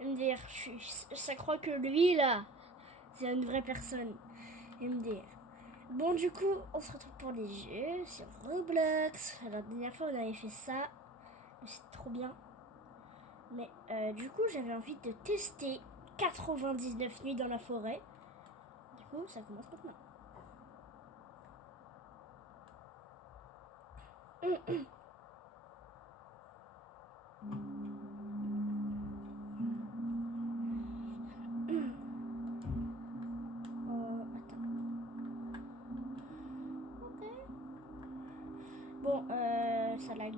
MDR, ça croit que lui là, c'est une vraie personne. MDR. Bon, du coup, on se retrouve pour les jeux sur Roblox. La dernière fois, on avait fait ça. C'est trop bien. Mais du coup, j'avais envie de tester 99 nuits dans la forêt. Du coup, ça commence maintenant. Attends. Ok. Bon, ça lag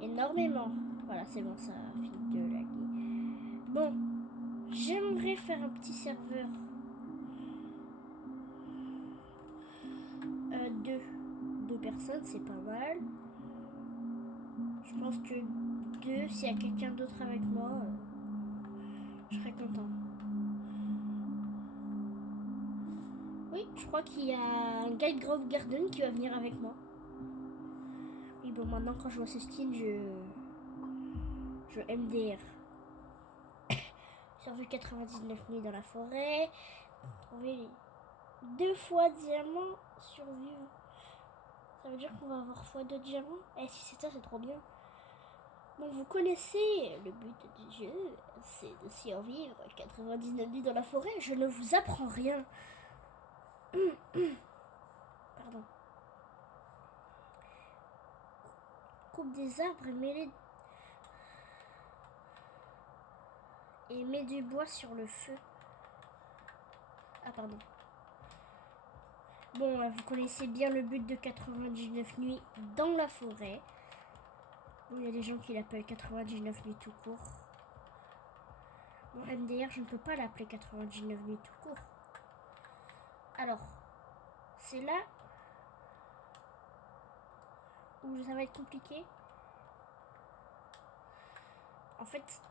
énormément. Voilà, c'est bon, ça finit de laguer. Bon, j'aimerais faire un petit serveur. Deux personnes, c'est pas mal. Je pense que deux, s'il y a quelqu'un d'autre avec moi, je serais content. Oui, je crois qu'il y a un Guide Grove Garden qui va venir avec moi. Et bon, maintenant quand je vois ce skin, je MDR. Survécu 99 nuits dans la forêt. Trouver les 2 fois diamant, survivre. Ça veut dire qu'on va avoir x2 diamants. Et si c'est ça, c'est trop bien. Bon, vous connaissez le but du jeu, c'est de survivre 99 nuits dans la forêt. Je ne vous apprends rien. Pardon. Coupe des arbres et mets du bois sur le feu. Ah, pardon. Bon, vous connaissez bien le but de 99 nuits dans la forêt. Bon, il y a des gens qui l'appellent 99 nuits tout court. Bon, MDR, je ne peux pas l'appeler 99 nuits tout court. Alors, c'est là où ça va être compliqué. En fait,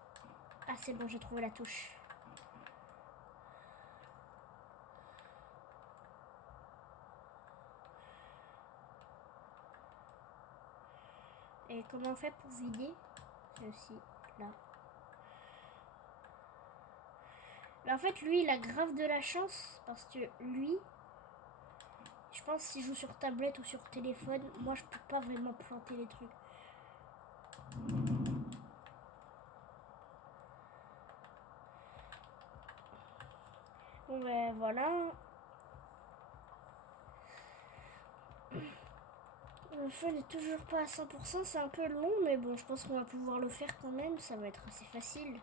ah c'est bon, j'ai trouvé la touche. Et comment on fait pour vider? C'est aussi là. Mais en fait, lui, il a grave de la chance parce que lui, je pense s'il joue sur tablette ou sur téléphone, moi je peux pas vraiment planter les trucs. Bon ben voilà. Le feu n'est toujours pas à 100%, c'est un peu long, mais bon, je pense qu'on va pouvoir le faire quand même, ça va être assez facile.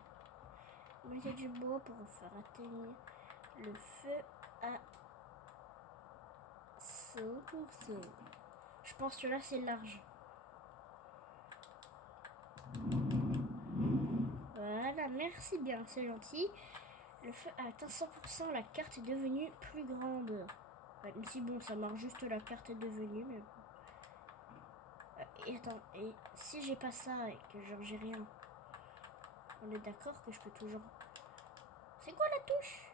Mettez du bois pour faire atteindre le feu à 100%. Je pense que là c'est large. Voilà, merci bien, c'est gentil. Le feu a atteint 100%, la carte est devenue plus grande. Même si bon, ça marche juste, la carte est devenue, mais bon. Et attends, et si j'ai pas ça et que genre j'ai rien, on est d'accord que je peux toujours... C'est quoi la touche?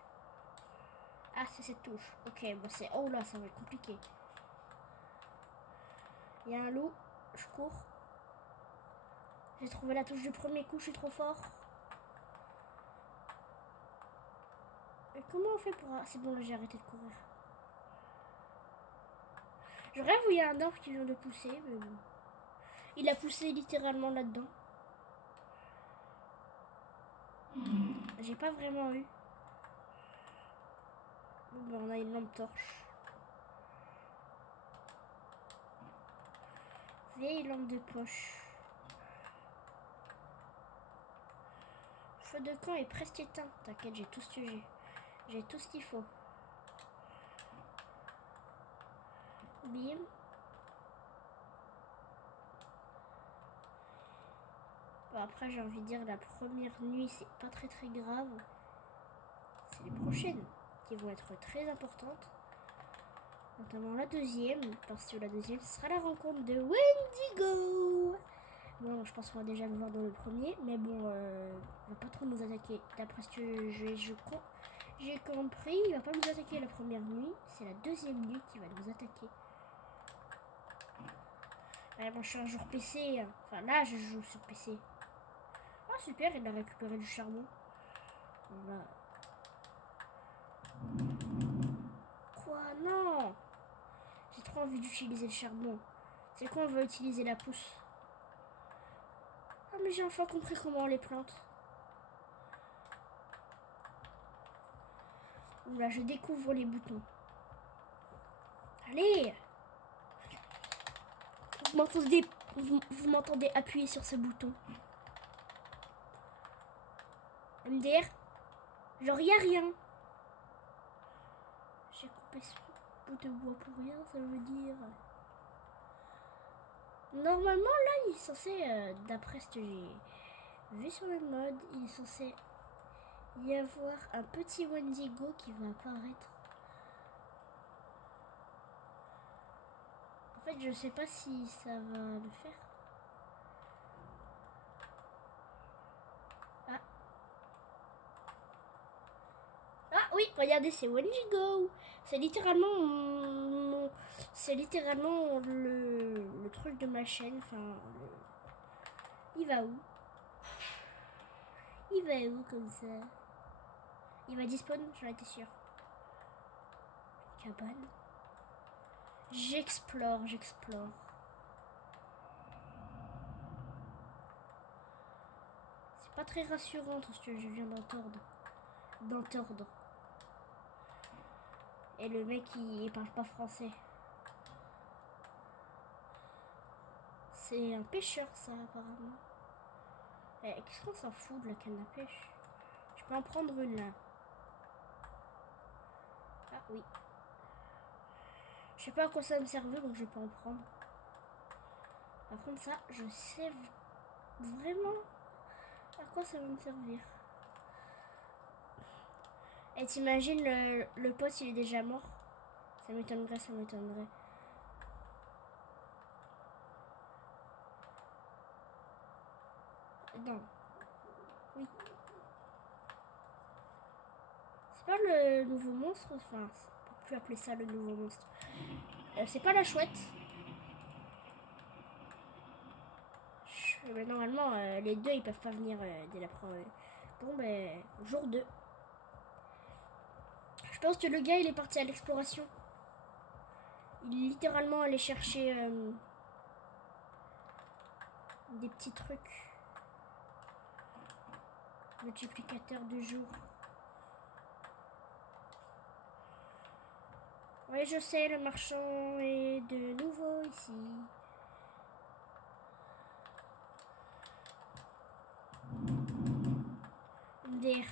Ah, c'est cette touche. Ok, bon c'est... Oh là, ça va être compliqué. Il y a un loup, je cours. J'ai trouvé la touche du premier coup, je suis trop fort. Et comment on fait pour... Ah, c'est bon, là j'ai arrêté de courir. Je rêve où il y a un arbre qui vient de pousser, mais bon. Il a poussé littéralement là-dedans. J'ai pas vraiment eu. Bon, on a une lampe torche. Vieille lampe de poche. Feu de camp est presque éteint. T'inquiète, j'ai tout ce que j'ai. J'ai tout ce qu'il faut. Bim. Bon, après, j'ai envie de dire, la première nuit, c'est pas très très grave. C'est les prochaines qui vont être très importantes. Notamment la deuxième, parce que la deuxième, ce sera la rencontre de Wendigo. Bon, je pense qu'on va déjà le voir dans le premier, mais bon, il va pas trop nous attaquer. D'après ce que j'ai compris, il va pas nous attaquer la première nuit, c'est la deuxième nuit qui va nous attaquer. Ouais, bon, je suis un jour PC, enfin là, je joue sur PC. Oh, Ah super, il a récupéré du charbon. Voilà. Quoi? Non! J'ai trop envie d'utiliser le charbon. C'est quoi, on va utiliser la pousse? Ah mais j'ai enfin compris comment on les plante. Là, je découvre les boutons. Allez! Vous m'entendez appuyer sur ce bouton. MDR, genre y a rien. J'ai coupé ce bout de bois pour rien, ça veut dire. Normalement, là, il est censé, d'après ce que j'ai vu sur le mode, il est censé y avoir un petit Wendigo qui va apparaître. En fait, je sais pas si ça va le faire. Ah. Ah oui, regardez, c'est Wendigo. C'est littéralement le truc de ma chaîne. Enfin, il va où? Il va où comme ça? Il va despawn, j'en étais sûre. Cabane. J'explore. C'est pas très rassurant tout ce que je viens d'entendre. Et le mec, il parle pas français. C'est un pêcheur, ça, apparemment. Qu'est-ce qu'on s'en fout de la canne à pêche? Je peux en prendre une, là. Ah, oui. Je sais pas à quoi ça va me servir, donc je peux en prendre. Par contre, ça, je sais vraiment à quoi ça va me servir. Et t'imagines, le pote, il est déjà mort? Ça m'étonnerait. Non. Oui. C'est pas le nouveau monstre, enfin, on peut plus appeler ça le nouveau monstre. C'est pas la chouette. Mais normalement, les deux, ils peuvent pas venir dès la première. Bon, ben, jour 2. Je pense que le gars, il est parti à l'exploration. Il est littéralement allé chercher des petits trucs. Multiplicateur de jours. Oui, je sais, le marchand est de nouveau ici. Bon,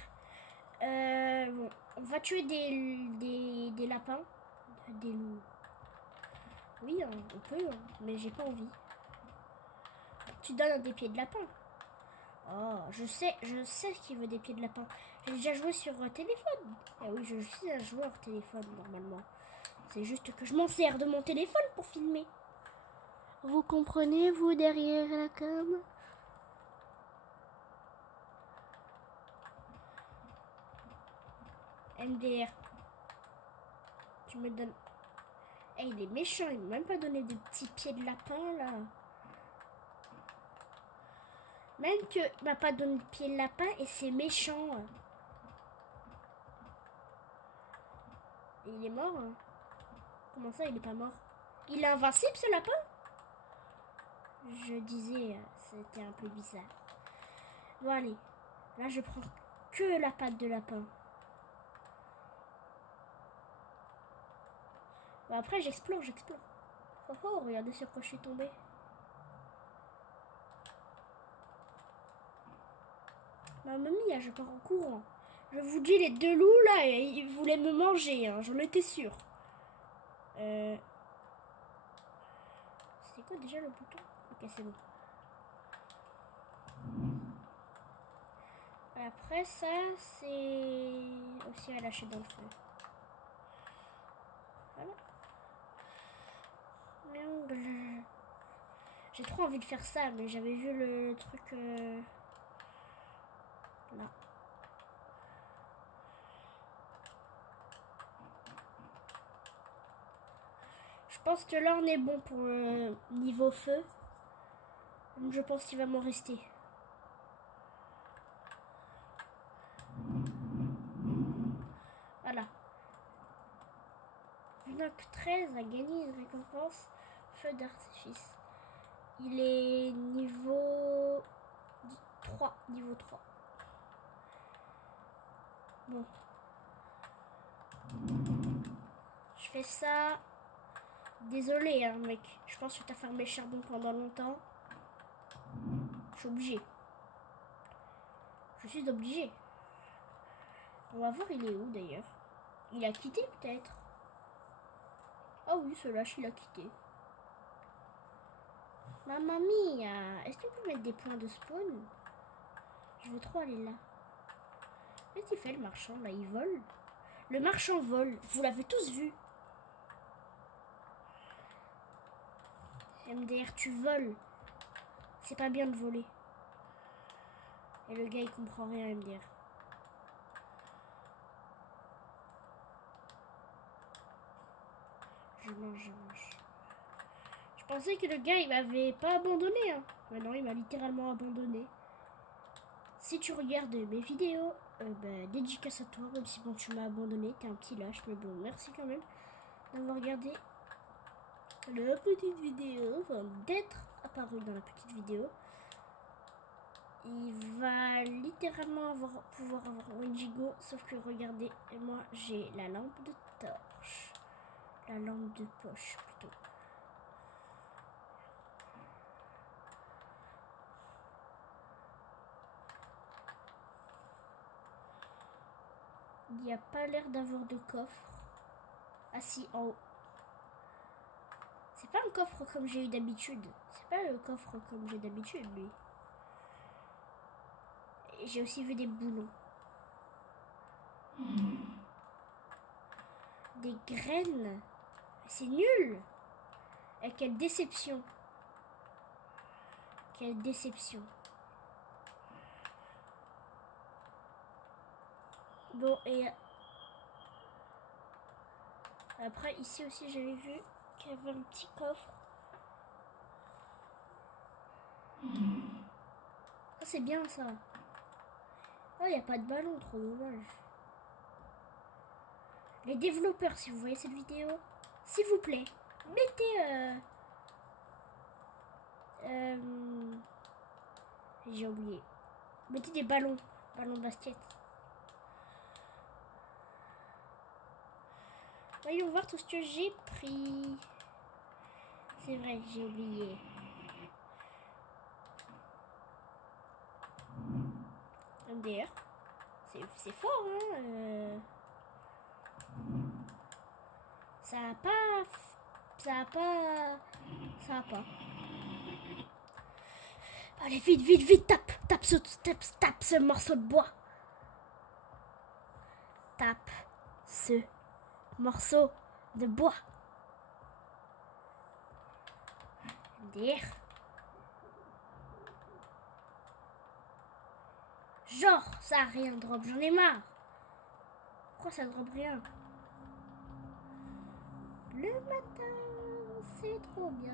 on va tuer des lapins. Des loups. Oui, hein, on peut, hein, mais j'ai pas envie. Tu donnes des pieds de lapin. Oh, je sais qu'il veut des pieds de lapin. J'ai déjà joué sur téléphone. Ah oui, je suis un joueur téléphone normalement. C'est juste que je m'en sers de mon téléphone pour filmer. Vous comprenez, vous, derrière la cam? MDR. Tu me donnes... Eh, il est méchant, il m'a même pas donné de petits pieds de lapin, là. Même que il m'a pas donné de pieds de lapin et c'est méchant. Et il est mort, hein. Comment ça, il est pas mort? Il est invincible, ce lapin? Je disais, c'était un peu bizarre. Bon, allez. Là, je prends que la patte de lapin. Bon, après, j'explore. Oh, regardez sur quoi je suis tombée. Mamma mia, je pars en courant. Je vous dis, les deux loups, là, ils voulaient me manger, hein, j'en étais sûre. C'est quoi déjà le bouton? Ok, c'est bon. Après ça, c'est aussi à lâcher dans le feu. Voilà. J'ai trop envie de faire ça, mais j'avais vu le truc là. Je pense que là on est bon pour niveau feu. Donc je pense qu'il va m'en rester. 13 a gagné une récompense feu d'artifice. Il est niveau 3. Niveau 3. Bon. Je fais ça. Désolé, hein, mec. Je pense que tu as fermé le charbon pendant longtemps. Je suis obligé. Je suis obligé. On va voir, il est où d'ailleurs? Il a quitté peut-être. Ah oui, ce lâche, il a quitté. Mamma mia, est-ce que tu peux mettre des points de spawn? Je veux trop aller là. Qu'est-ce qu'il fait le marchand là? Il vole. Le marchand vole. Vous l'avez tous vu. MDR, tu voles. C'est pas bien de voler. Et le gars, il comprend rien, MDR. Je mange. Je pensais que le gars, il m'avait pas abandonné. Hein. Mais non, il m'a littéralement abandonné. Si tu regardes mes vidéos, dédicace à toi, même si bon, tu m'as abandonné. T'es un petit lâche, mais bon, merci quand même d'avoir regardé la petite vidéo, enfin d'être apparu dans la petite vidéo. Il va littéralement pouvoir avoir Wendigo, sauf que regardez, moi j'ai la lampe de torche, la lampe de poche plutôt. Il n'y a pas l'air d'avoir de coffre. Ah si, en haut. C'est pas un coffre comme j'ai eu d'habitude. C'est pas le coffre comme j'ai d'habitude, lui. J'ai aussi vu des boulons. Des graines. C'est nul. Et quelle déception. Quelle déception. Bon, et après, ici aussi, j'avais vu qu'il y avait un petit coffre. Ah, c'est bien ça. Oh, il n'y a pas de ballon, trop dommage. Les développeurs, si vous voyez cette vidéo, s'il vous plaît, mettez... j'ai oublié. Mettez des ballons. Ballons de basket. Voyons voir tout ce que j'ai pris. C'est vrai, j'ai oublié. MDR. C'est fort, hein. Ça a pas. Allez, vite, tape ce morceau de bois. Tape ce morceau de bois. MDR. Genre, ça a rien drop, j'en ai marre. Pourquoi ça drop rien? Le matin, c'est trop bien.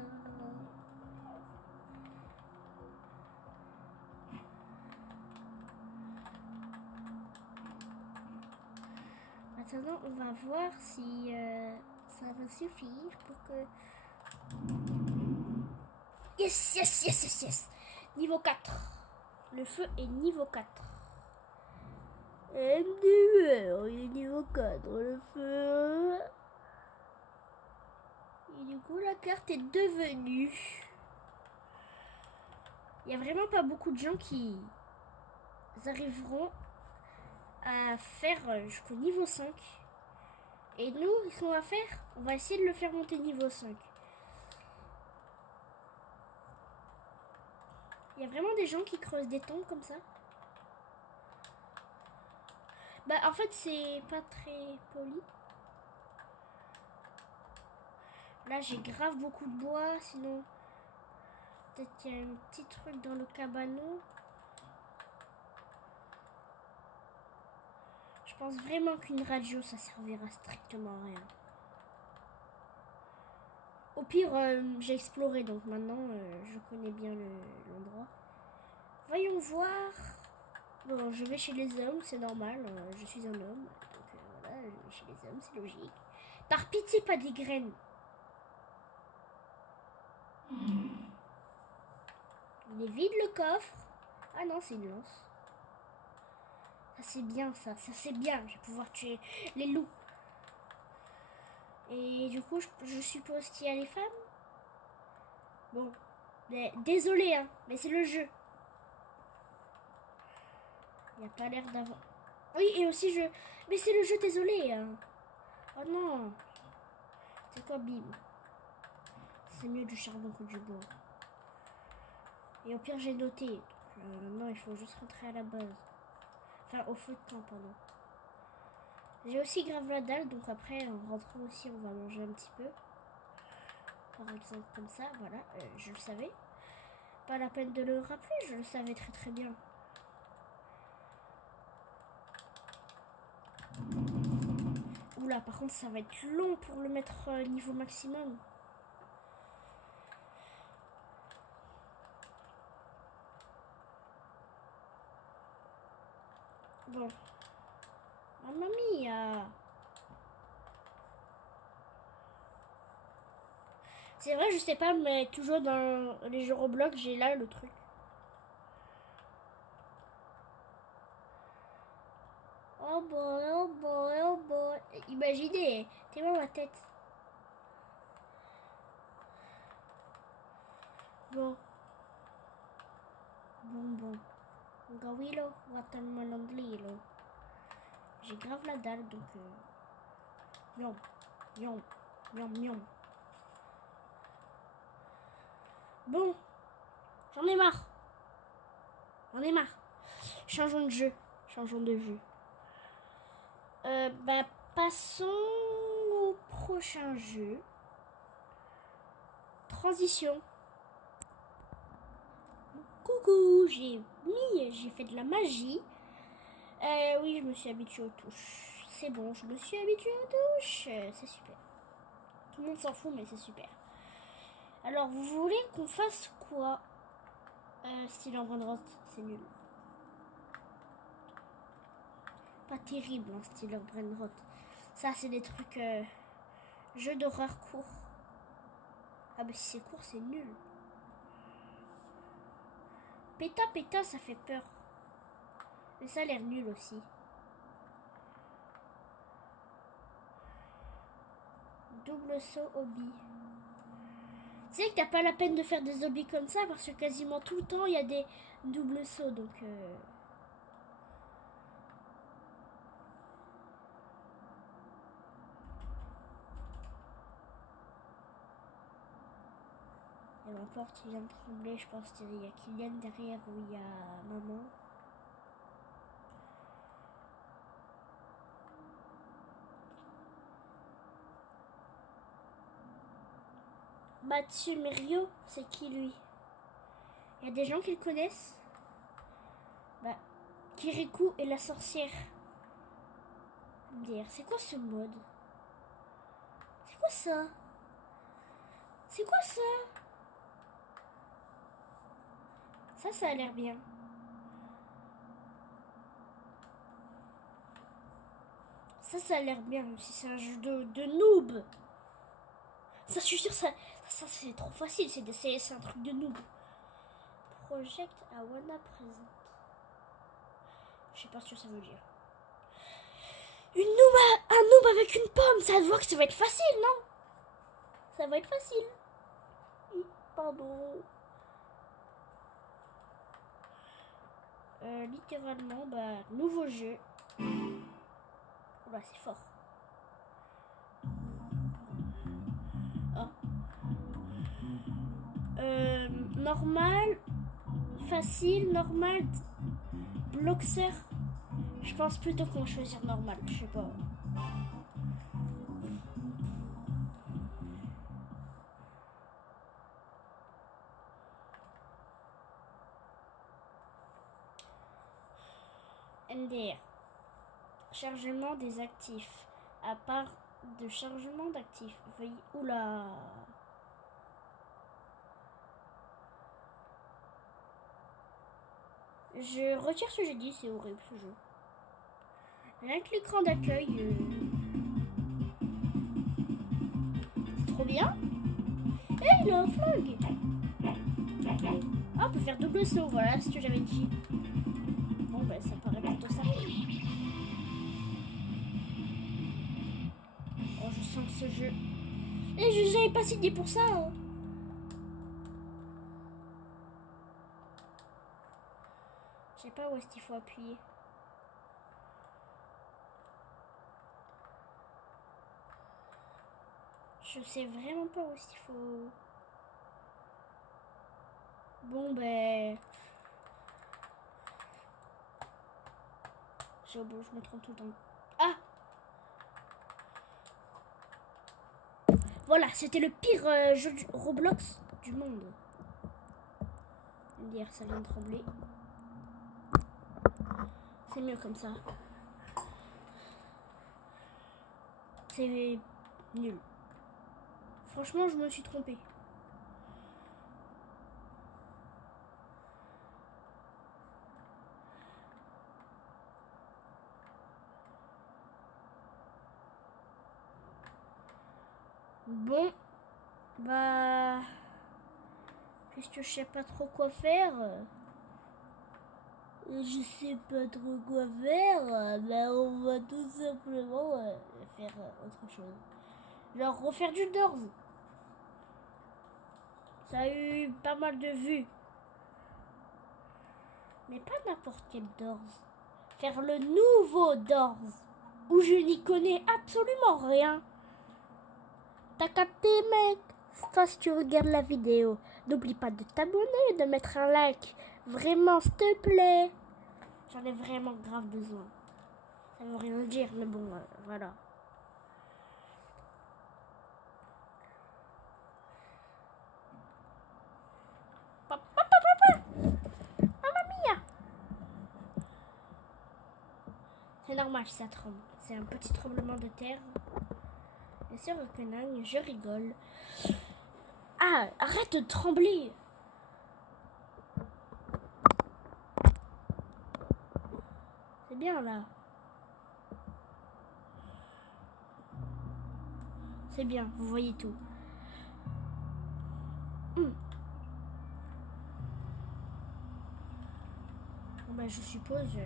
Maintenant, on va voir si ça va suffire pour que... Yes. Niveau 4. Le feu est niveau 4. MDR, il est niveau 4, le feu. Et du coup, la carte est devenue... Il n'y a vraiment pas beaucoup de gens qui arriveront à faire jusqu'au niveau 5. Et nous, ce qu'on va faire, on va essayer de le faire monter niveau 5. Il y a vraiment des gens qui creusent des tombes comme ça. Bah en fait c'est pas très poli. Là j'ai grave beaucoup de bois, sinon peut-être qu'il y a un petit truc dans le cabanon. Je pense vraiment qu'une radio ça servira strictement à rien. Au pire j'ai exploré donc maintenant je connais bien l'endroit. Voyons voir. Bon, je vais chez les hommes, c'est normal, je suis un homme, donc voilà, je vais chez les hommes, c'est logique. Par pitié, pas des graines. Il est vide le coffre. Ah non, c'est une lance. Ça c'est bien ça. Ça c'est bien. Je vais pouvoir tuer les loups. Et du coup, je suppose qu'il y a les femmes. Bon. Mais, désolé, hein. Mais c'est le jeu. Il n'y a pas l'air d'avoir... Oui, et aussi je... Mais c'est le jeu, désolé. Hein. Oh non. C'est quoi, bim? C'est mieux du charbon que du bois. Et au pire, j'ai noté. Donc, maintenant, il faut juste rentrer à la base. Enfin, au feu de camp, pardon. J'ai aussi grave la dalle, donc après, en rentrant aussi, on va manger un petit peu. Par exemple, comme ça, voilà, je le savais. Pas la peine de le rappeler, je le savais très très bien. Oula, par contre, ça va être long pour le mettre niveau maximum. Bon. Mamma mia. C'est vrai, je sais pas, mais toujours dans les jeux Roblox, j'ai là le truc. Oh boy, oh boy, oh boy. Imaginez, t'es dans ma tête. Bon. Bon. Gawilo, watermelon lilo. J'ai grave la dalle, donc... Yom, yom, yom, yom. Bon, j'en ai marre. Changeons de jeu. Bah, passons au prochain jeu. Transition. Coucou, j'ai fait de la magie. Oui, je me suis habituée aux touches. C'est bon, je me suis habituée aux touches. C'est super. Tout le monde s'en fout, mais c'est super. Alors, vous voulez qu'on fasse quoi? Style en Brainrot, c'est nul. Pas terrible, hein, style en Brainrot. Ça, c'est des trucs... jeux d'horreur courts. Ah bah si c'est court, c'est nul. Péta, ça fait peur. Mais ça a l'air nul aussi. Double saut hobby. C'est que t'as pas la peine de faire des hobbies comme ça parce que quasiment tout le temps il y a des doubles sauts, donc et ma porte vient de trembler, je pense qu'il y a Kylian derrière où il y a maman. Mathieu Merio, c'est qui lui? Il y a des gens qui le connaissent? Bah, Kirikou et la sorcière. MDR, c'est quoi ce mode? C'est quoi ça? C'est quoi ça? Ça a l'air bien. Ça a l'air bien, même si c'est un jeu de noob. Ça, je suis sûr, ça c'est trop facile, c'est un truc de noob. Project Awana présente. Je sais pas ce que ça veut dire. Un noob avec une pomme, ça voit que ça va être facile, non? Ça va être facile. Pardon. Littéralement, bah, nouveau jeu. Oula, c'est fort. Oh. Normal, facile, normal, bloxer. Je pense plutôt qu'on va choisir normal, je sais pas. MDR. Chargement des actifs. À part de chargement d'actifs. Veuillez... Oula. Je retire ce que j'ai dit, c'est horrible ce jeu. Rien que l'écran d'accueil. bien. Et il a un flingue. Ah, on peut faire double saut, voilà ce que j'avais dit. Bon, bah ça paraît plutôt simple. Oh, je sens que ce jeu... Et je n'avais pas signé pour ça. Hein. Je sais pas où est-ce qu'il faut appuyer. Je sais vraiment pas où est-ce qu'il faut... Bon, ben... Je me trompe tout le temps. Ah! Voilà, c'était le pire jeu du Roblox du monde. Dire, ça vient de trembler. C'est mieux comme ça. C'est nul. Franchement, je me suis trompée. Bon, bah, puisque je sais pas trop quoi faire, bah on va tout simplement faire autre chose. Genre refaire du Doors. Ça a eu pas mal de vues. Mais pas n'importe quel Doors. Faire le nouveau Doors, où je n'y connais absolument rien. T'as capté, mec? Toi, si tu regardes la vidéo, n'oublie pas de t'abonner, de mettre un like. Vraiment, s'il te plaît. J'en ai vraiment grave besoin. Ça veut rien dire, mais bon, voilà. Mamma mia! C'est normal si ça tremble. C'est un petit tremblement de terre. Bien sûr que non, je rigole. Ah, arrête de trembler! C'est bien là. C'est bien, vous voyez tout. Bon, bah, je suppose...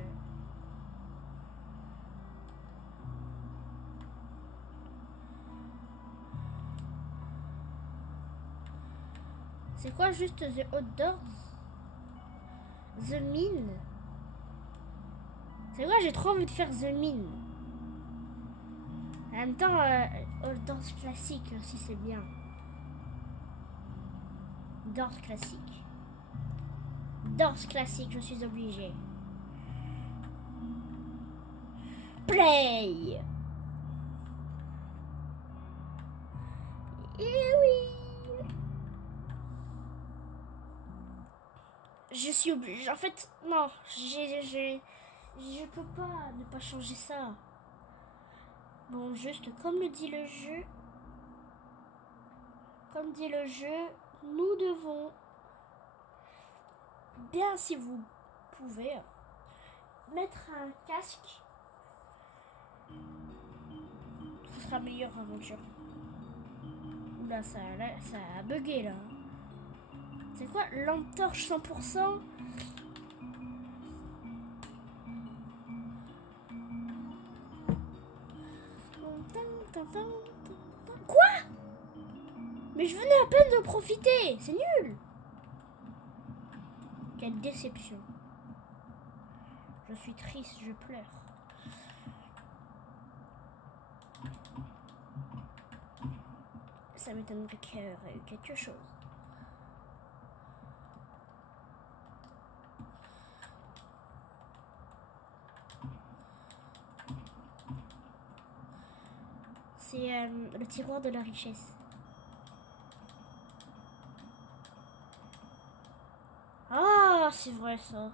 C'est quoi juste The Outdoors? The Mine? C'est vrai, j'ai trop envie de faire The Mine. En même temps, Outdoors classique aussi, c'est bien. Doors classique. Doors classique, je suis obligée. Play! Eh oui! Je suis obligée. En fait, non, je peux pas ne pas changer ça. Bon, juste comme le dit le jeu, nous devons, bien si vous pouvez, mettre un casque. Ce sera meilleure aventure. Oula, ça a bugué là. C'est quoi? Lampe torche 100%? Quoi? Mais je venais à peine de profiter. C'est nul. Quelle déception. Je suis triste, je pleure. Ça m'étonnerait qu'il y ait quelque chose. C'est le tiroir de la richesse. Ah, c'est vrai ça.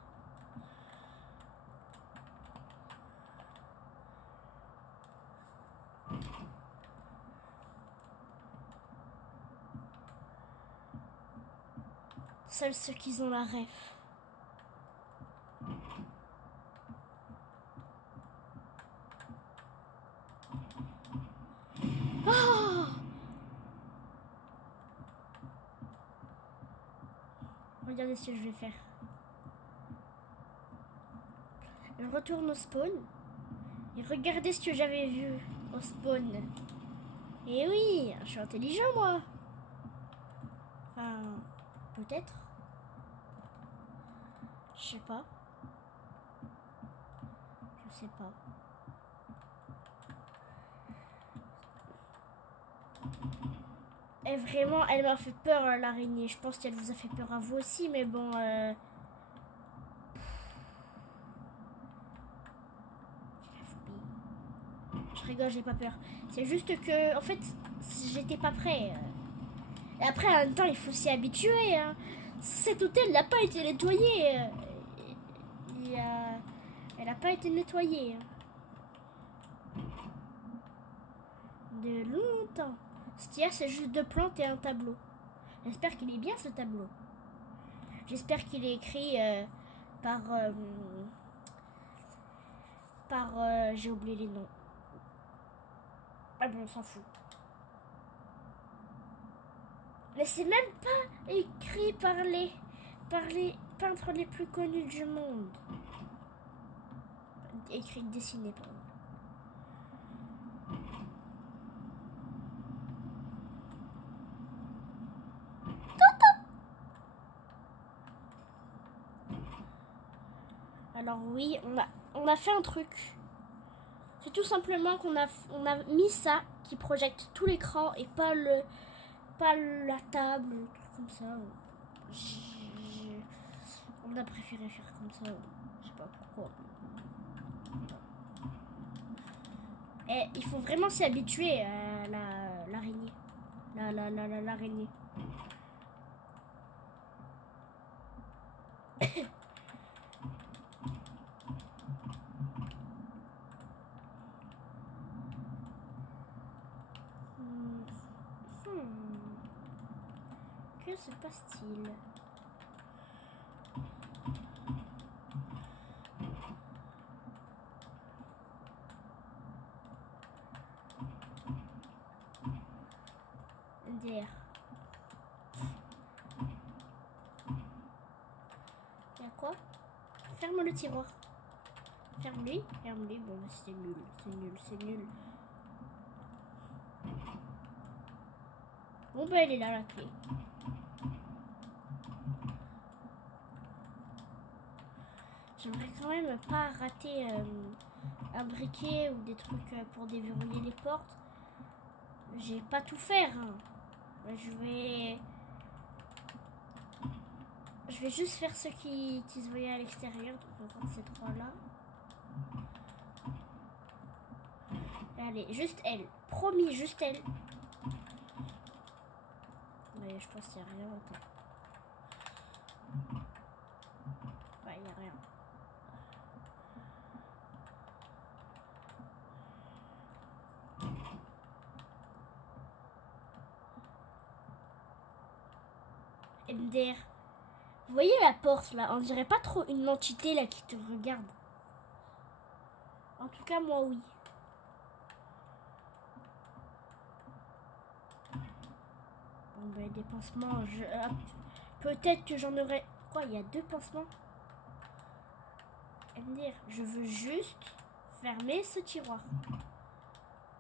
Seuls ceux qui ont la ref. Oh! Regardez ce que je vais faire. Je retourne au spawn. Et regardez ce que j'avais vu au spawn. Et oui, je suis intelligent moi. Enfin, peut-être. Je sais pas. Je sais pas. Et vraiment, elle m'a fait peur l'araignée. Je pense qu'elle vous a fait peur à vous aussi, mais bon. Je rigole, j'ai pas peur. C'est juste que, en fait, j'étais pas prêt. Et après, en même temps, il faut s'y habituer. Hein. Cet hôtel n'a pas été nettoyé. Elle n'a pas été nettoyée. Hein. De longtemps. Ce qu'il y a, c'est juste 2 plantes et un tableau. J'espère qu'il est bien ce tableau. J'espère qu'il est écrit par... j'ai oublié les noms. Ah bon, on s'en fout. Mais c'est même pas écrit par les peintres les plus connus du monde. Écrit, dessiné, pardon. Alors oui, on a fait un truc. C'est tout simplement qu'on a mis ça qui projette tout l'écran et pas la table, tout comme ça. On a préféré faire comme ça. Je sais pas pourquoi. Et il faut vraiment s'y habituer à l'araignée. L'araignée. Que se passe-t-il? MDR. Y'a quoi? Ferme le tiroir. Ferme-lui. Ferme-lui. Bon, c'est nul. C'est nul. C'est nul. Bon, bah, elle est là, la clé. J'aimerais quand même pas rater un briquet ou des trucs pour déverrouiller les portes. J'ai pas tout faire. Hein. Je vais juste faire ce qui se voyait à l'extérieur. Donc on va prendre ces 3 là. Allez, juste elle. Promis, juste elle. Mais je pense qu'il n'y a rien. Attends. Ouais, il n'y a rien. MDR. Vous voyez la porte là? On dirait pas trop une entité là qui te regarde. En tout cas, moi oui. Bon ben des pansements, peut-être que j'en aurai... Quoi, il y a 2 pansements? MDR, je veux juste fermer ce tiroir.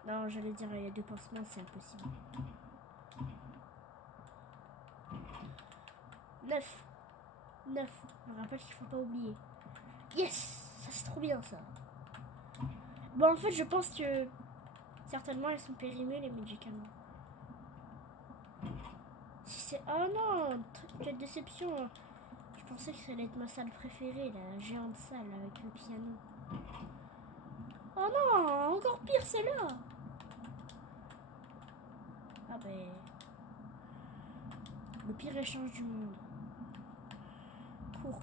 Non, j'allais dire il y a 2 pansements, c'est impossible. 9. Je me rappelle qu'il faut pas oublier. Yes! Ça c'est trop bien ça. Bon en fait je pense que certainement elles sont périmées les médicaments. Si c'est... Oh non! Quelle déception! Je pensais que ça allait être ma salle préférée, la géante salle avec le piano. Oh non! Encore pire celle-là! Ah ben... Le pire échange du monde. Cours.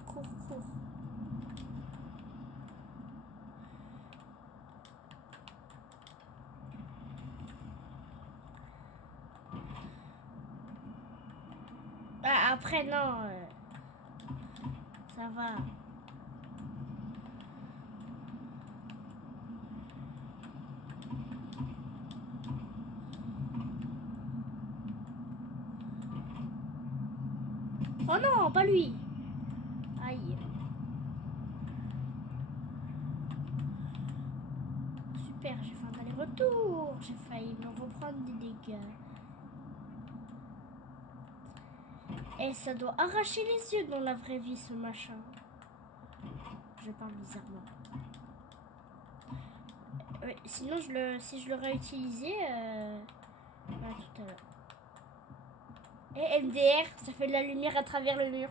Ah, après, non. Ça va. Oh non, pas lui. super, j'ai fait un aller-retour. J'ai failli me reprendre des dégâts. Et ça doit arracher les yeux dans la vraie vie, ce machin. Je parle bizarrement. Oui, sinon, si je l'aurais utilisé, tout à l'heure. Et MDR, ça fait de la lumière à travers le mur.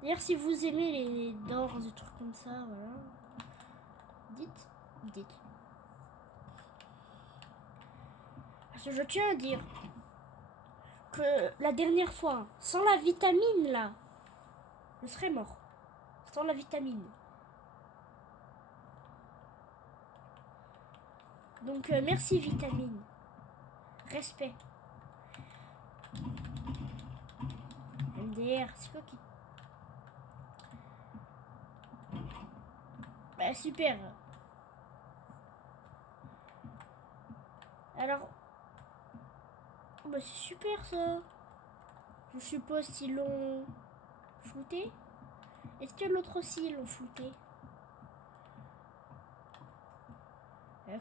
D'ailleurs, si vous aimez les Doors, des trucs comme ça, voilà. Dites. Parce que je tiens à dire que la dernière fois, sans la vitamine là, je serais mort. Sans la vitamine. Donc merci vitamine. Respect. MDR, c'est quoi qui... Bah super. Alors... Bah c'est super ça. Je suppose qu'ils l'ont flouté. Est-ce que l'autre aussi ils l'ont flouté?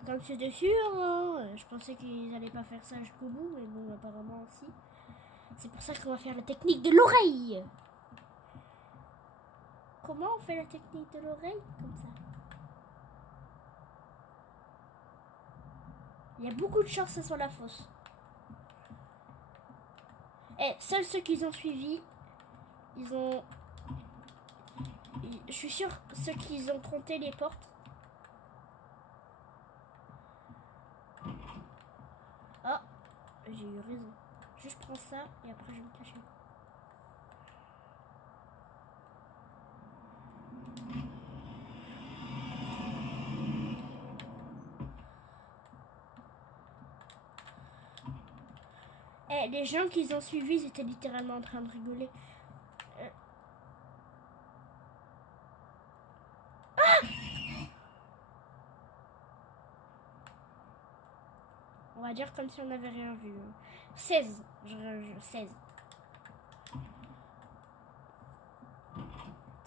Comme c'était sûr, hein, je pensais qu'ils allaient pas faire ça jusqu'au bout, mais bon, apparemment aussi. C'est pour ça qu'on va faire la technique de l'oreille. Comment on fait la technique de l'oreille? Comme ça. Il y a beaucoup de chances que ce soit la fausse. Et seuls ceux qui ont suivi, ils ont... Je suis sûre, ceux qui ont compté les portes. Ah, j'ai eu raison. Juste prends ça et après je vais me cacher. Eh, les gens qui ont suivi, ils étaient littéralement en train de rigoler. On va dire comme si on n'avait rien vu. 16. 16.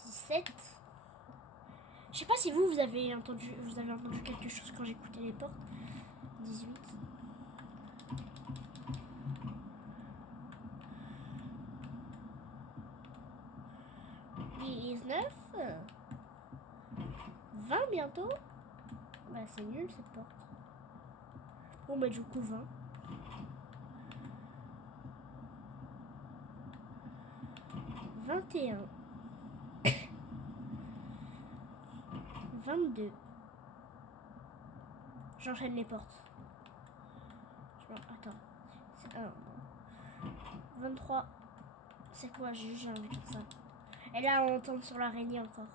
17. Je sais pas si vous avez entendu quelque chose quand j'écoutais les portes. 18. 19. 20 bientôt. Bah c'est nul cette porte. Bon bah du coup 20. 21. 22. J'enchaîne les portes. Attends. C'est 1. 23. C'est quoi? J'ai envie de faire ça. Et là on tombe sur l'araignée encore.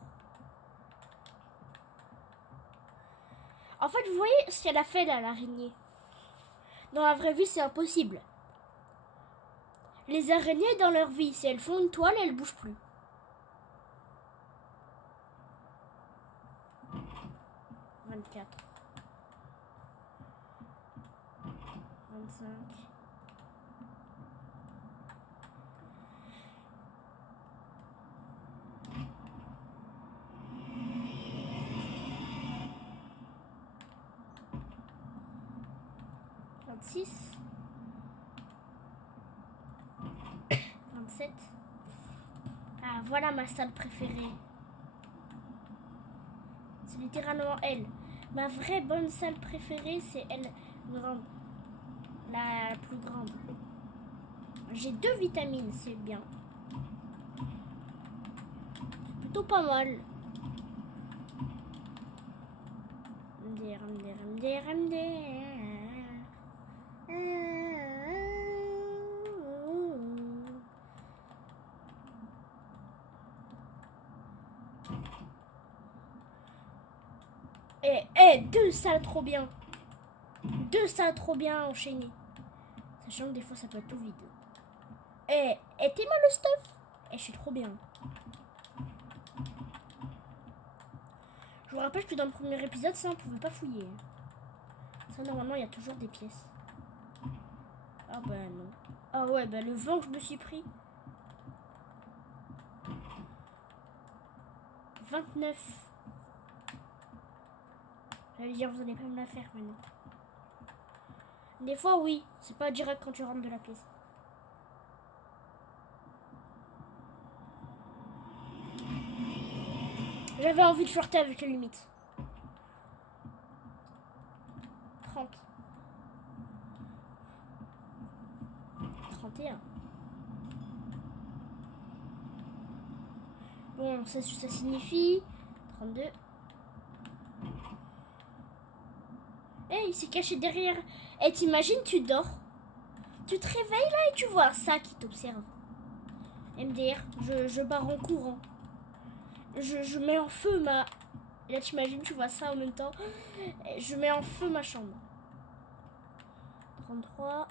En fait vous voyez ce qu'elle a fait là, l'araignée. Dans la vraie vie c'est impossible. Les araignées dans leur vie, si elles font une toile, elles bougent plus. 24. 25. 26. 27. Ah, voilà ma salle préférée. C'est littéralement elle. Ma vraie bonne salle préférée, c'est elle, grande. La plus grande. J'ai 2 vitamines, c'est bien. C'est plutôt pas mal. Eh, 2 salles trop bien. 2 salles trop bien enchaînées. Sachant que des fois ça peut être tout vide. Eh, t'es mal le stuff. Je suis trop bien. Je vous rappelle que dans le premier épisode, ça on pouvait pas fouiller. Ça normalement il y a toujours des pièces. Ah bah non. Ah ouais, bah le vent que je me suis pris. 29. J'allais dire, vous allez pas me la faire maintenant. Des fois, oui. C'est pas direct quand tu rentres de la pièce. J'avais envie de flirter avec les limites. 30. 31. Bon, ça signifie 32. Eh, il s'est caché derrière. Eh, t'imagines, tu dors. Tu te réveilles là et tu vois ça qui t'observe. MDR, je pars en courant. Je mets en feu ma... Et là, t'imagines, tu vois ça en même temps. Je mets en feu ma chambre. 33.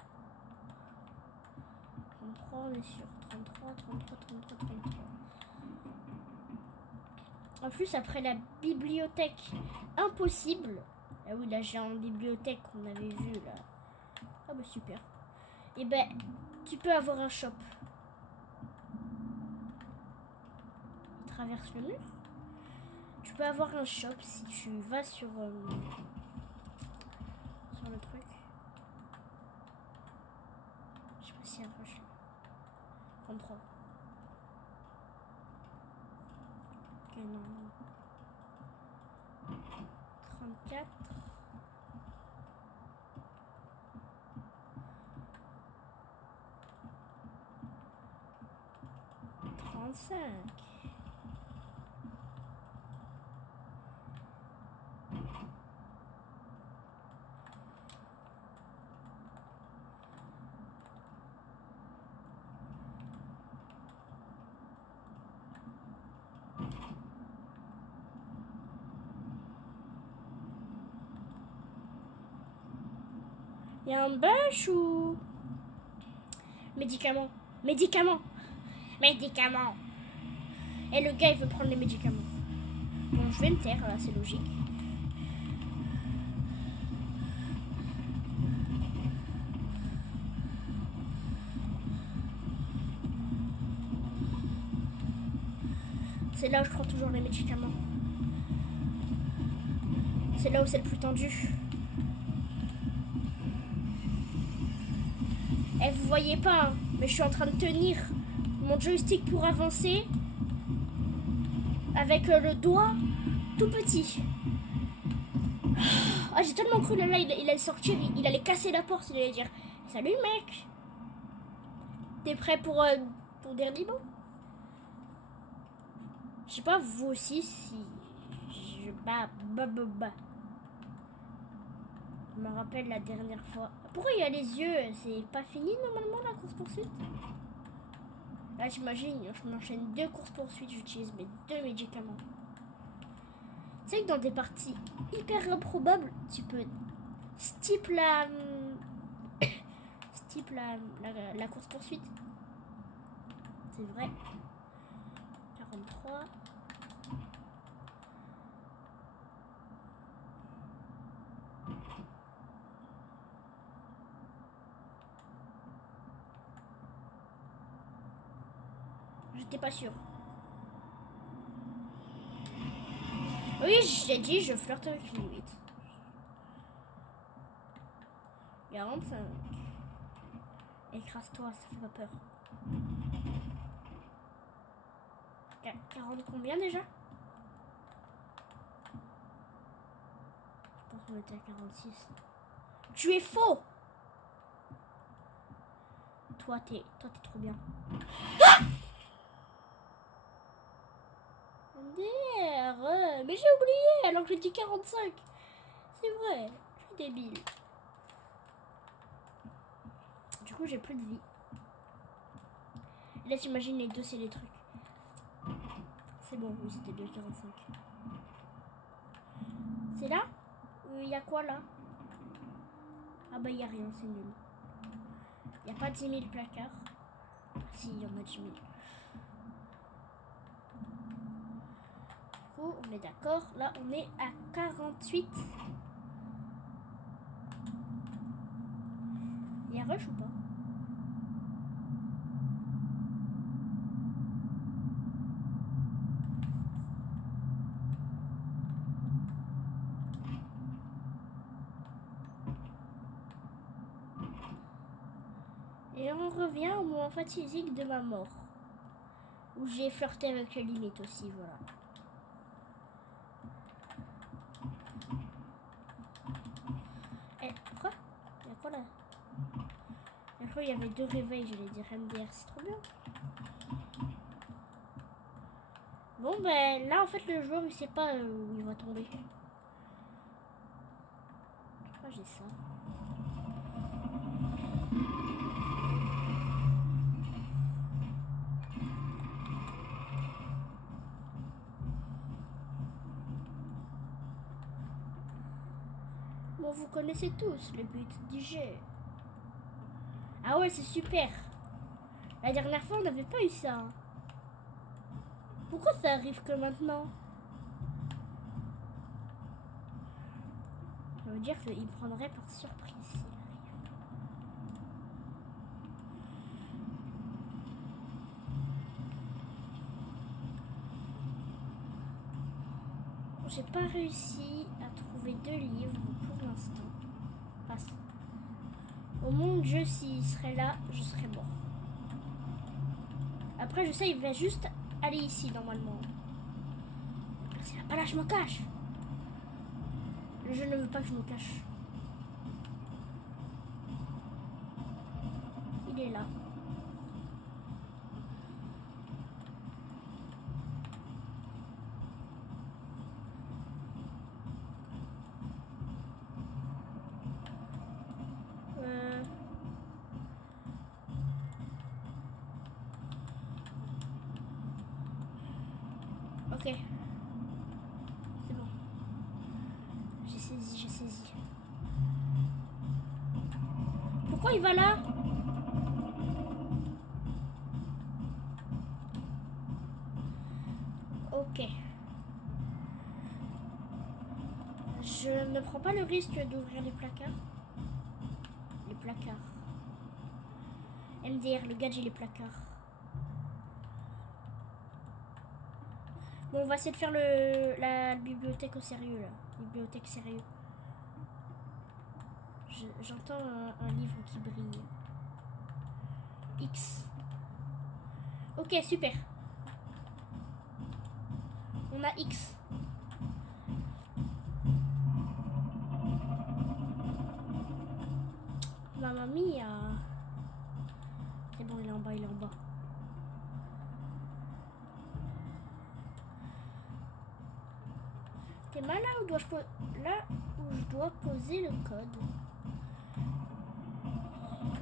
33, on est sûr. 33, 33, 33, 33. En plus, après la bibliothèque impossible. Ah oui, la géante bibliothèque qu'on avait vue là. Ah bah super. Et ben, tu peux avoir un shop. Il traverse le mur. Tu peux avoir un shop si tu vas sur le truc. Je sais pas s'il y a un rush là. 33. Ok, non. 34. 35. Il y a un bâche ou... Médicaments. Médicaments. Médicaments. Et le gars, il veut prendre les médicaments. Bon, je vais me taire, là, c'est logique. C'est là où je prends toujours les médicaments. C'est là où c'est le plus tendu. Eh, vous voyez pas, hein, mais je suis en train de tenir mon joystick pour avancer avec le doigt tout petit. Ah, j'ai tellement cru là, il allait sortir, il allait casser la porte, il allait dire salut mec, t'es prêt pour dernier mot? Je sais pas vous aussi si je je me rappelle la dernière fois. Pourquoi il y a les yeux? C'est pas fini normalement la course poursuite? Là j'imagine, je m'enchaîne 2 courses poursuites, j'utilise mes 2 médicaments. Tu sais que dans des parties hyper improbables, tu peux skip la course poursuite. C'est vrai. 43. J'étais pas sûre. Oui, j'ai dit, je flirte avec une limite. 45. Écrase-toi, ça fait pas peur. 40 combien déjà? Je pense qu'on était à 46. Tu es faux! Toi, t'es trop bien. Ah! Mais j'ai oublié alors que j'ai dit 45. C'est vrai, je suis débile. Du coup, j'ai plus de vie. Là, t'imagines les deux, c'est les trucs. C'est bon, oui, c'était bien 45. C'est là? Il y a quoi là? Ah bah, il n'y a rien, c'est nul. Il n'y a pas 10 000 placards. Ah, si, il y en a 10 000. Du coup, on est d'accord. Là, on est à 48. Il y a rush ou pas? Et on revient au moment fatidique de ma mort. Où j'ai flirté avec la limite aussi, voilà. Eh, quoi? Il y a quoi là? Je crois qu'il y avait 2 réveils, j'allais dire MDR, c'est trop bien. Bon ben là en fait le joueur il sait pas où il va tomber. Je crois que j'ai ça. Bon, vous connaissez tous le but du jeu. Ah ouais, c'est super. La dernière fois, on n'avait pas eu ça. Pourquoi ça arrive que maintenant? Ça veut dire qu'il prendrait par surprise s'il arrive. J'ai pas réussi à trouver 2 livres pour l'instant. Passe. Au monde jeu, s'il serait là, je serais mort. Après, je sais, il va juste aller ici normalement. Merci, là, pas là, je me cache. Le jeu ne veut pas que je me cache. Il est là. Ok. C'est bon. J'ai saisi, j'ai saisi. Pourquoi il va là? Ok. Je ne prends pas le risque d'ouvrir les placards. Les placards. MDR, le gadget, les placards. Bon, on va essayer de faire la bibliothèque au sérieux, là. Bibliothèque sérieux. J'entends un livre qui brille. X. Ok, super. On a X. Mamma mia. C'est bon, il est en bas, il est en bas. T'es mal là où dois-je là où je dois poser le code?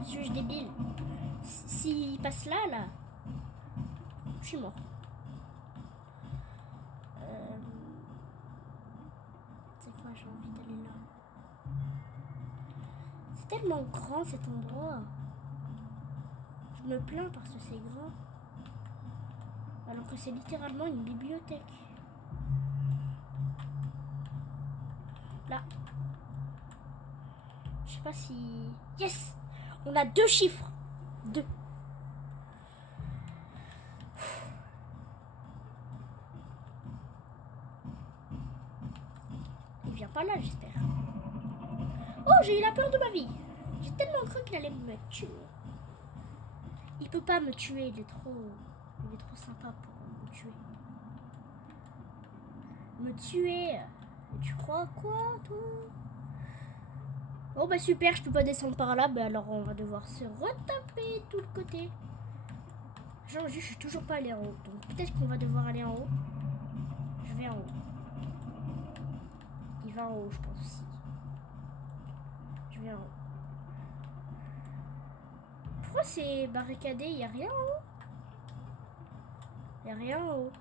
Suis-je débile? S'il passe là, je suis mort. C'est quoi, j'ai envie d'aller là. C'est tellement grand cet endroit. Je me plains parce que c'est grand. Alors que c'est littéralement une bibliothèque. Là. Je sais pas si... Yes! On a 2 chiffres. 2. Il vient pas là, j'espère. Oh, j'ai eu la peur de ma vie. J'ai tellement cru qu'il allait me tuer. Il peut pas me tuer, il est trop sympa pour me tuer. Me tuer? Et tu crois quoi, toi? Oh bah super, je peux pas descendre par là, bah alors on va devoir se retaper tout le côté. Genre, je suis toujours pas allé en haut, donc peut-être qu'on va devoir aller en haut. Je vais en haut. Il va en haut, je pense aussi. Je vais en haut. Pourquoi c'est barricadé? Il n'y a rien en haut? Il n'y a rien en haut.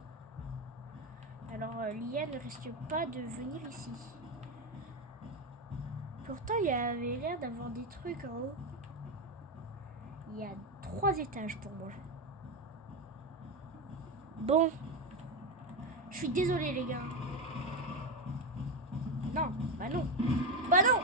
Alors l'IA ne risque pas de venir ici. Pourtant il y avait l'air d'avoir des trucs en haut. Il y a 3 étages pour moi. Bon. Je suis désolée les gars. Non, bah non. Bah non.